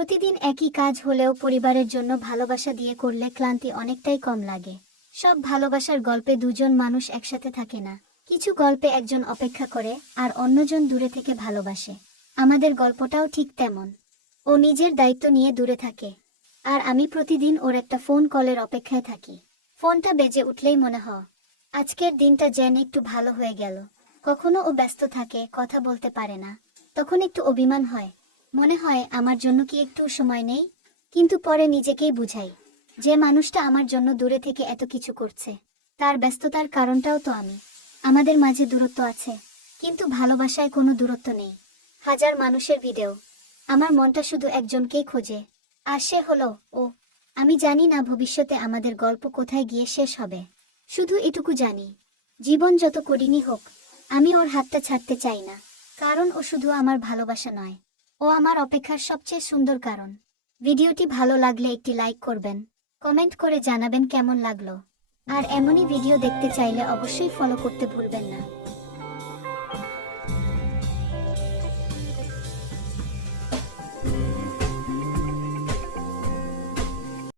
প্রতিদিন একই কাজ হলেও পরিবারের জন্য ভালোবাসা দিয়ে করলে ক্লান্তি অনেকটাই কম লাগে। সব ভালোবাসার গল্পে দুজন মানুষ একসাথে থাকে না, কিছু গল্পে একজন অপেক্ষা করে আর অন্যজন দূরে থেকে ভালোবাসে। আমাদের গল্পটাও ঠিক তেমন। ও নিজের দায়িত্ব নিয়ে দূরে থাকে, আর আমি প্রতিদিন ওর একটা ফোন কলের অপেক্ষায় থাকি। ফোনটা বেজে উঠলেই মনে হয় আজকের দিনটা যেন একটু ভালো হয়ে গেল। কখনো ও ব্যস্ত থাকে, কথা বলতে পারে না, তখন একটু অভিমান হয়, মনে হয় আমার জন্য কি একটু সময় নেই। কিন্তু পরে নিজেকেই বুঝাই, যে মানুষটা আমার জন্য দূরে থেকে এত কিছু করছে, তার ব্যস্ততার কারণটাও তো আমি। আমাদের মাঝে দূরত্ব আছে, কিন্তু ভালোবাসায় কোনো দূরত্ব নেই। হাজার মানুষের ভিড়েও আমার মনটা শুধু একজনকেই খোঁজে, আর সে হলো ও। আমি জানি না ভবিষ্যতে আমাদের গল্প কোথায় গিয়ে শেষ হবে, শুধু এটুকু জানি, জীবন যত কঠিনই হোক, আমি ওর হাতটা ছাড়তে চাই না। কারণ ও শুধু আমার ভালোবাসা নয়, ও আমার অপেক্ষার সবচেয়ে সুন্দর কারণ। ভিডিওটি ভালো লাগলে একটি লাইক করবেন, কমেন্ট করে জানাবেন কেমন লাগলো। আর এমনই ভিডিও দেখতে চাইলে অবশ্যই ফলো করতে ভুলবেন না।